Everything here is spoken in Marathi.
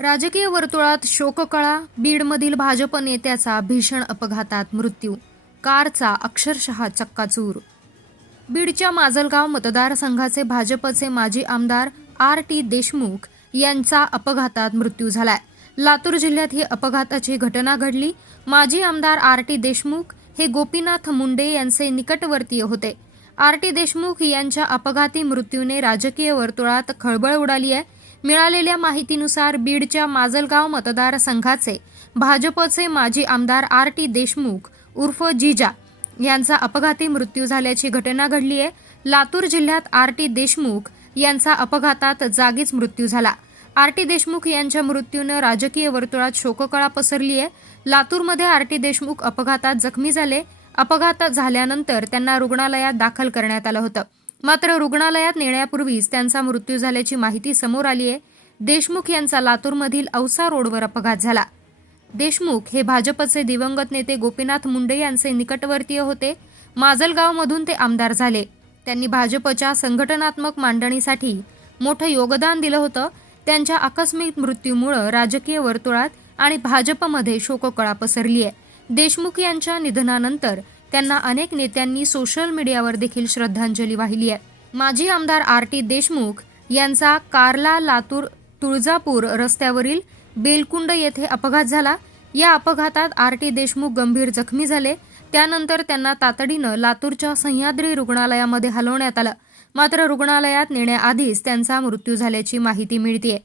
राजकीय वर्तुळात शोककळा. बीडमधील भाजप नेत्याचा भीषण अपघातात मृत्यू. कारचा अक्षरशः चक्काचूर. बीडच्या माजलगाव मतदारसंघाचे भाजपचे माजी आमदार R.T. देशमुख यांचा अपघातात मृत्यू झालाय. लातूर जिल्ह्यात ही अपघाताची घटना घडली. माजी आमदार R.T. देशमुख हे गोपीनाथ मुंडे यांचे निकटवर्तीय होते. R.T. देशमुख यांच्या अपघाती मृत्यूने राजकीय वर्तुळात खळबळ उडाली आहे. मिळालेल्या माहितीनुसार बीडच्या माजलगाव मतदारसंघाचे भाजपचे माजी आमदार R.T. देशमुख उर्फ जिजा यांचा अपघाती मृत्यू झाल्याची घटना घडली आहे. लातूर जिल्ह्यात R.T. देशमुख यांचा अपघातात जागीच मृत्यू झाला. R.T. देशमुख यांच्या मृत्यूने राजकीय वर्तुळात शोककळा पसरली आहे. लातूरमध्ये R.T. देशमुख अपघातात जखमी झाले. अपघात झाल्यानंतर त्यांना रुग्णालयात दाखल करण्यात आलं होतं. मात्र रुग्णालयात नेण्यापूर्वीच त्यांचा मृत्यू झाल्याची माहिती समोर आली आहे. देशमुख यांचा लातूरमधील औसा रोडवर अपघात झाला. देशमुख हे भाजपचे दिवंगत नेते गोपीनाथ मुंडे यांचे निकटवर्तीय होते. माजलगावमधून ते आमदार झाले. त्यांनी भाजपच्या संघटनात्मक मांडणीसाठी मोठं योगदान दिलं होतं. त्यांच्या आकस्मिक मृत्यूमुळे राजकीय वर्तुळात आणि भाजपमध्ये शोककळा पसरली आहे. देशमुख यांच्या निधनानंतर त्यांना अनेक नेत्यांनी सोशल मीडियावर देखील श्रद्धांजली वाहिली आहे. माजी आमदार R.T. देशमुख यांचा कारला लातूर तुळजापूर रस्त्यावरील बेलकुंड येथे अपघात झाला. या अपघातात R.T. देशमुख गंभीर जखमी झाले. त्यानंतर त्यांना तातडीनं लातूरच्या सह्याद्री रुग्णालयामध्ये हलवण्यात आलं. मात्र रुग्णालयात नेण्याआधीच त्यांचा मृत्यू झाल्याची माहिती मिळतेय.